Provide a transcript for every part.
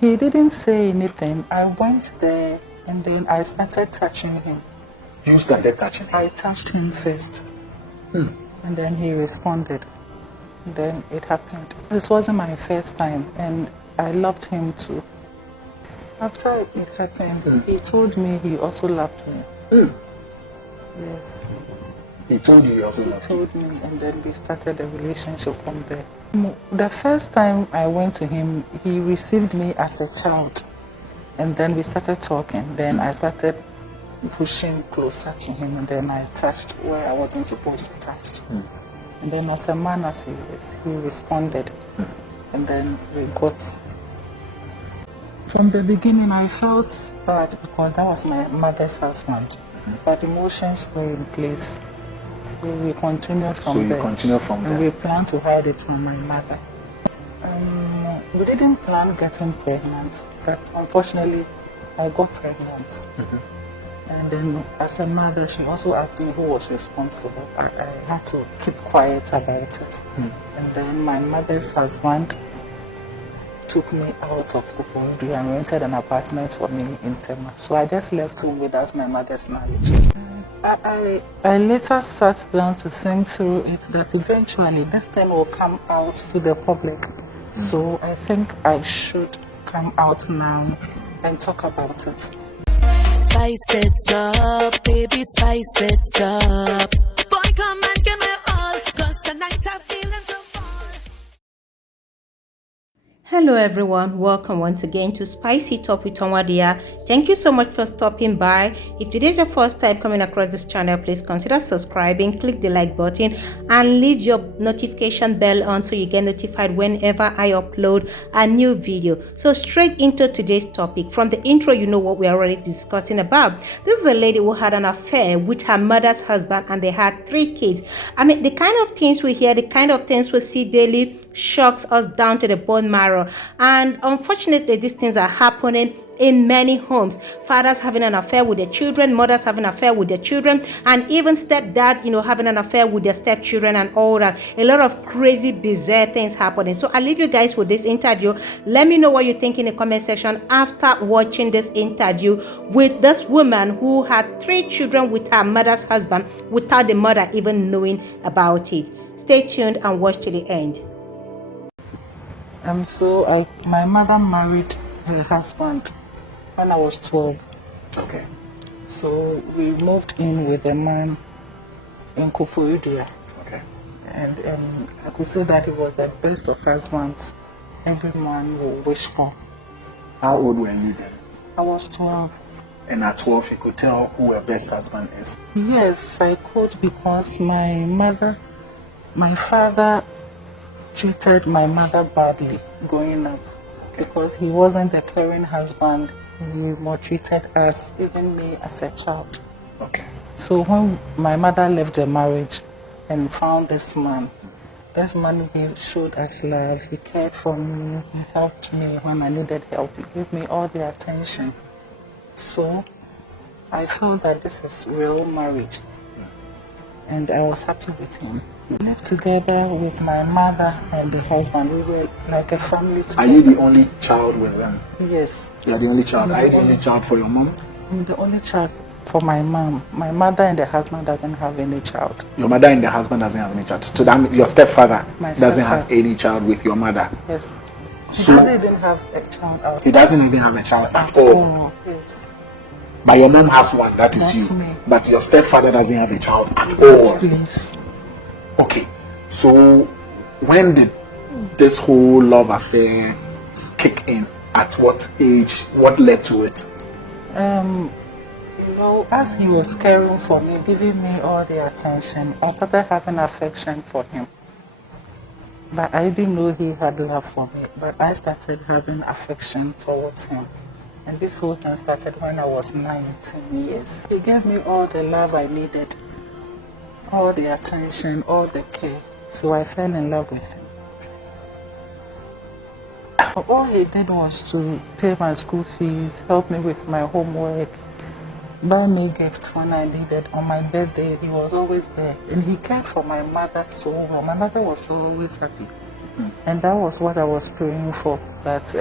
He didn't say anything. I went there and then I started touching him. You started touching him? I touched him first. And then he responded. And then it happened. This wasn't my first time and I loved him too. After it happened, he told me he also loved me. Yes. He told you he also loved you? He told me, and then we started a relationship from there. The first time I went to him, he received me as a child. And then we started talking. Then I started pushing closer to him, and then I touched where I wasn't supposed to touch. And then as a man as he is, he responded. And then we got... From the beginning, I felt bad because that was my mother's husband. But emotions were in place. So we continued from there. So you continued from there? And we planned to hide it from my mother. We didn't plan getting pregnant, but unfortunately, I got pregnant. And then as a mother, she also asked me who was responsible. I had to keep quiet about it. And then my mother's husband took me out of Kufundi and rented an apartment for me in Tema. So I just left home without my mother's knowledge. I later sat down to think through it that eventually this thing will come out to the public. So I think I should come out now and talk about it. Spice it up, baby, spice it up. Boy, come and give me all, 'cause tonight I'm feeling so far. Hello everyone, welcome once again to Spicy Talk with Onwadia. Thank you so much for stopping by. If today is your first time coming across this channel, please consider subscribing, click the like button and leave your notification bell on so you get notified whenever I upload a new video. So straight into today's topic. From the intro, you know what we're already discussing about. This is a lady who had an affair with her mother's husband and they had 3 kids. I mean, the kind of things we hear, the kind of things we see daily shocks us down to the bone marrow. And unfortunately, these things are happening in many homes. Fathers having an affair with their children, mothers having an affair with their children, and even stepdads, having an affair with their stepchildren and all that. A lot of crazy, bizarre things happening. So I'll leave you guys with this interview. Let me know what you think in the comment section after watching this interview with this woman who had 3 children with her mother's husband without the mother even knowing about it. Stay tuned and watch to the end. My mother married her husband when I was 12. Okay. So we moved in with a man in Kufuidia. Okay. And I could say that he was the best of husbands every man will wish for. How old were you then? I was 12. And at 12 you could tell who her best husband is? Yes, I could, because my father treated my mother badly growing up because he wasn't a caring husband. He maltreated us, even me as a child. Okay. So when my mother left the marriage and found this man, he showed us love. He cared for me. He helped me when I needed help. He gave me all the attention. So I felt that this is real marriage. And I was happy with him. We lived together with my mother and the husband. We were like a family together. Are you the only child with them? Yes. You are the only child. Are you the only child for your mom? I'm the only child for my mom. My mother and the husband doesn't have any child. Your mother and the husband doesn't have any child. So that means your stepfather doesn't have any child with your mother? Yes. So he doesn't even have a child outside. He doesn't even have a child at all? Yes. But your mom has one, that is you. Me. But your stepfather doesn't have a child at Yes, all? please. Okay. So when did this whole love affair kick in? At what age? What led to it? As he was caring for me, giving me all the attention, I started having affection for him. But I didn't know he had love for me. But I started having affection towards him. And this whole thing started when I was 19 years. He gave me all the love I needed, all the attention, all the care. So I fell in love with him. All he did was to pay my school fees, help me with my homework, buy me gifts when I needed. On my birthday, he was always there. And he cared for my mother so well. My mother was always happy. And that was what I was praying for, that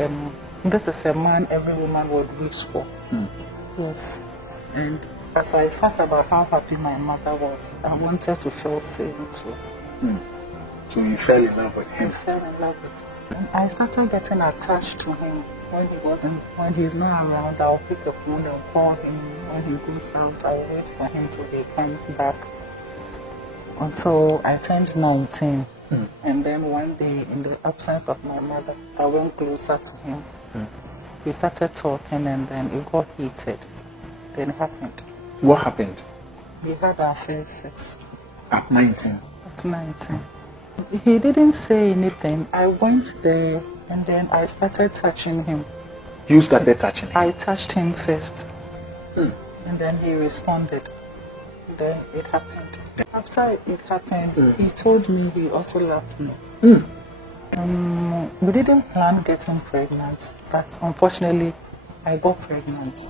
this is a man every woman would wish for. Yes. And as I thought about how happy my mother was, I wanted to feel same too. So you fell in love with I him. fell in love with him. And I started getting attached to him when he's not around. I'll pick a phone and call him. When he goes out, I'll wait for him till he comes back. Until I turned 19. And then one day, in the absence of my mother, I went closer to him. We started talking and then it got heated. Then it happened. What happened? We had our first sex At 19. at 19. He didn't say anything. I went there and then I started touching him. You started touching him. I touched him first. And then he responded. Then it happened. After it happened, he told me he also loved me. We didn't plan getting pregnant, but unfortunately, I got pregnant.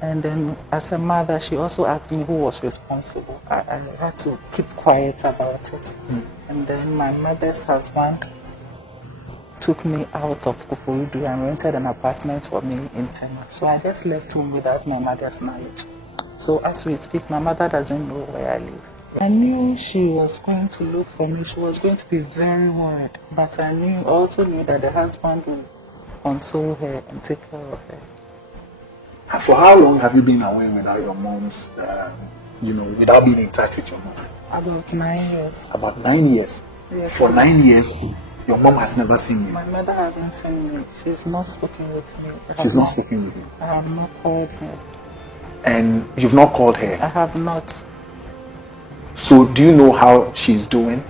And then as a mother, she also asked me who was responsible. I had to keep quiet about it. And then my mother's husband took me out of Kufurudu and rented an apartment for me in Tema. So I just left home without my mother's knowledge. So as we speak, my mother doesn't know where I live. I knew she was going to look for me. She was going to be very worried. But I also knew that the husband would console her and take care of her. For how long have you been away without your mom's, without being in touch with your mom? About 9 years. About 9 years. Yes. For 9 years, your mom has never seen you. My mother hasn't seen me. She's not speaking with me. She's not speaking with you. I have not called her. And you've not called her. I have not. So do you know how she's doing?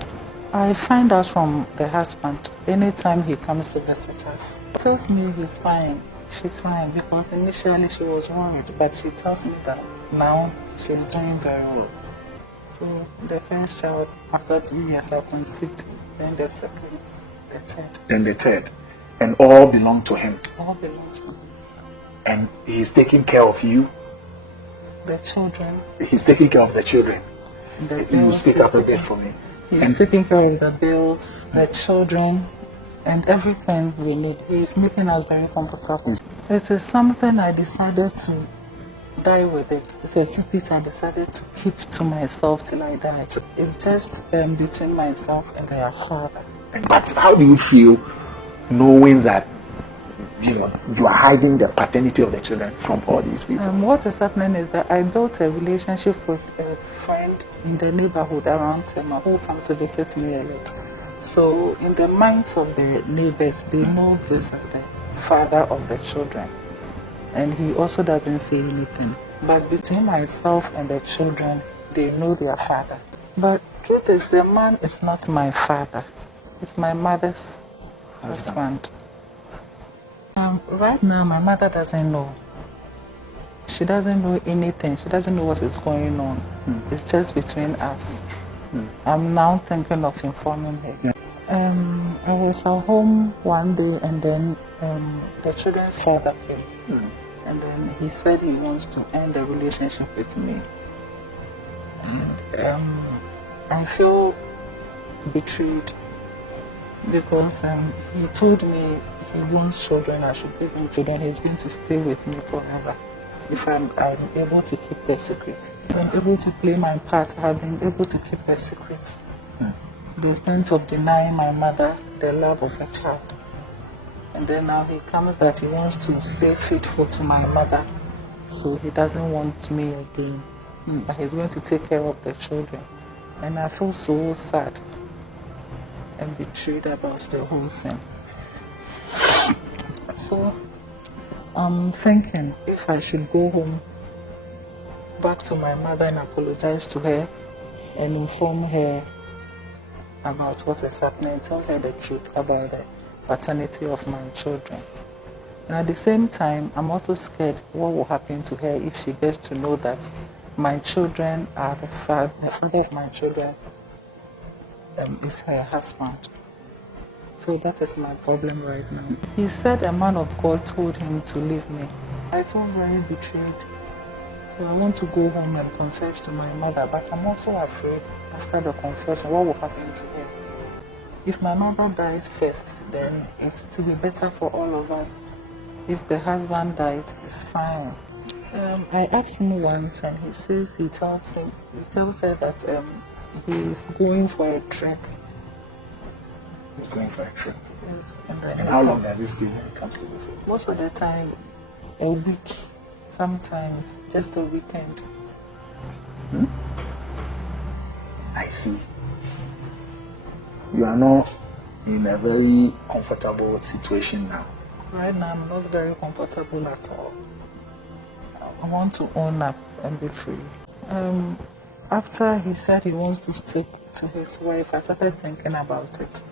I find out from the husband anytime he comes to visit us. He tells me he's fine. She's fine because initially she was worried, but she tells me that now she's doing very well. So the first child, after 2 years, I conceived, then the second, the third. Then the third. And all belong to him. All belong to him. And he's taking care of you. The children. He's taking care of the children. The You bills, speak up a bit for me. He's taking care of the bills, the children, and everything we need. He's making us very comfortable. It is something I decided to die with it. It's a secret I decided to keep to myself till I die. It's just between myself and their father. But how do you feel knowing that you are hiding the paternity of the children from all these people? What is happening is that I built a relationship with a friend in the neighborhood around Tema who comes to visit me a lot. So in the minds of the neighbors, they know this is the father of the children. And he also doesn't say anything. But between myself and the children, they know their father. But truth is, the man is not my father. It's my mother's husband. Right now, my mother doesn't know. She doesn't know anything. She doesn't know what is going on. It's just between us. I'm now thinking of informing her. I was at home one day and then the children's father came. And then he said he wants to end the relationship with me. And I feel betrayed because he told me he wants children, I should give him children, he's going to stay with me forever if I'm able to keep the secret. I'm able to play my part, I've been able to keep the secret. The extent of denying my mother the love of a child. And then now he comes that he wants to stay faithful to my mother, so he doesn't want me again. But he's going to take care of the children. And I feel so sad and betrayed about the whole thing. So I'm thinking if I should go home back to my mother and apologize to her and inform her about what is happening, tell her the truth about the paternity of my children. And at the same time, I'm also scared what will happen to her if she gets to know that my children are the father of my children is her husband. So that is my problem right now. He said a man of God told him to leave me. I feel very betrayed. So I want to go home and confess to my mother, but I'm also afraid after the confession, what will happen to her? If my mother dies first, then it will be better for all of us. if the husband died, it's fine. I asked him once, and he says he tells her that he's going for a trip. He's going for a trip. Yes, and then And how long does he stay when it comes to this? most of the time, a week, sometimes just a weekend. I see. You are not in a very comfortable situation now. Right now, I'm not very comfortable at all. I want to own up and be free. After he said he wants to stick to his wife, I started thinking about it.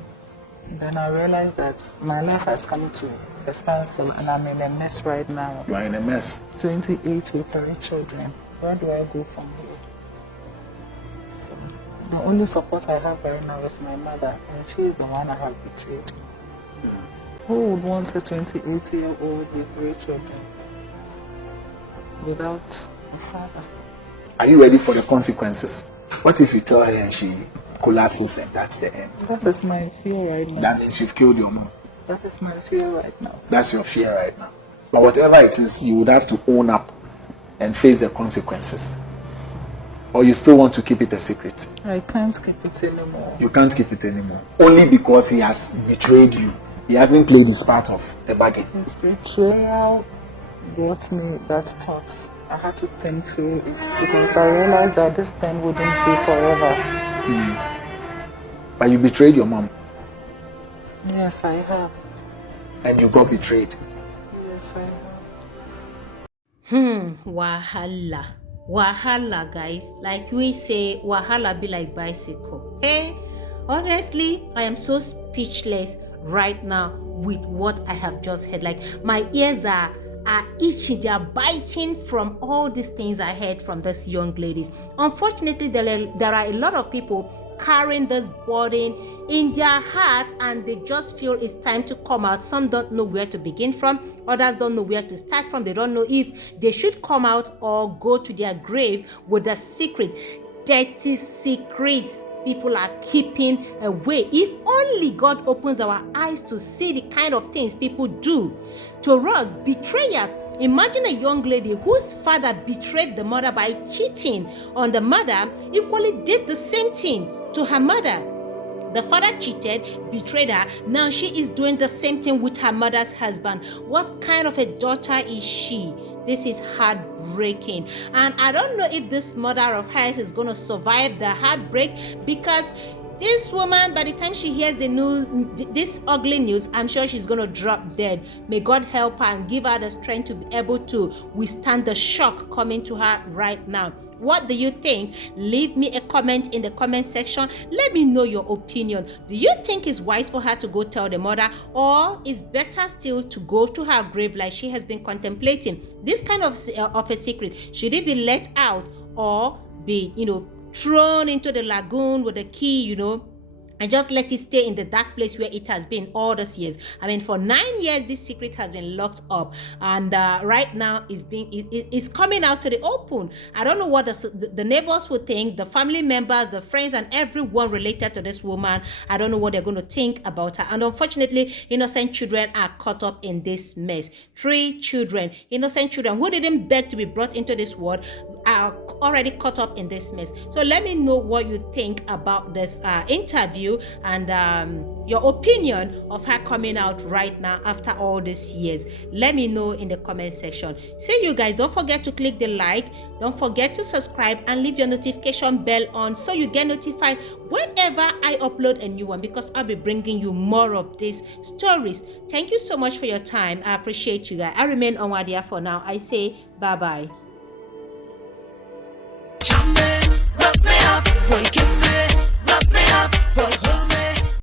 Then I realized that my life has come to a standstill and I'm in a mess right now. You are in a mess. 28 with 3 children. Where do I go from here? So the only support I have right now is my mother, and she is the one I have betrayed. Who would want a 28-year-old with 3 children without a father? Are you ready for the consequences? What if you tell her and she collapses and that's the end? That is my fear right now. That means you've killed your mom. That is my fear right now. That's your fear right now. But whatever it is, you would have to own up and face the consequences. Or you still want to keep it a secret? I can't keep it anymore. You can't keep it anymore. Only because he has betrayed you. He hasn't played his part of the bargain. His betrayal brought me that thought. I had to think through it because I realized that this thing wouldn't be forever. But you betrayed your mom. Yes, I have. And you got betrayed. Yes, I have. Wahala, guys. Like we say, wahala be like bicycle. Hey, honestly, I am so speechless right now with what I have just heard. Like, my ears are itching, they are biting from all these things I heard from these young ladies. Unfortunately, there are a lot of people carrying this burden in their heart, and they just feel it's time to come out. Some don't know where to begin from, others don't know where to start from. They don't know if they should come out or go to their grave with the secret, dirty secrets people are keeping away. If only God opens our eyes to see the kind of things people do to us, betrayers. Imagine a young lady whose father betrayed the mother by cheating on the mother, equally did the same thing to her mother. The father cheated, betrayed her. Now she is doing the same thing with her mother's husband. What kind of a daughter is she? This is heartbreaking. And I don't know if this mother of hers is going to survive the heartbreak, because this woman, by the time she hears the news, this ugly news, I'm sure she's going to drop dead. May God help her and give her the strength to be able to withstand the shock coming to her right now. What do you think? Leave me a comment in the comment section. Let me know your opinion. Do you think it's wise for her to go tell the mother, or is better still to go to her grave like she has been contemplating? This kind of a secret, should it be let out or be, thrown into the lagoon with a key, and just let it stay in the dark place where it has been all these years? I mean, for 9 years, this secret has been locked up, and right now it's coming out to the open. I don't know what the neighbors would think, the family members, the friends, and everyone related to this woman. I don't know what they're going to think about her. And unfortunately, innocent children are caught up in this mess. 3 children, innocent children who didn't beg to be brought into this world, are already caught up in this mess. So let me know what you think about this interview, and your opinion of her coming out right now after all these years. Let me know in the comment section. See you guys. Don't forget to click the like, don't forget to subscribe, and leave your notification bell on so you get notified whenever I upload a new one, because I'll be bringing you more of these stories. Thank you so much for your time. I appreciate you guys. I remain Onwadia for now. I say bye bye. Rough me up, boy, give me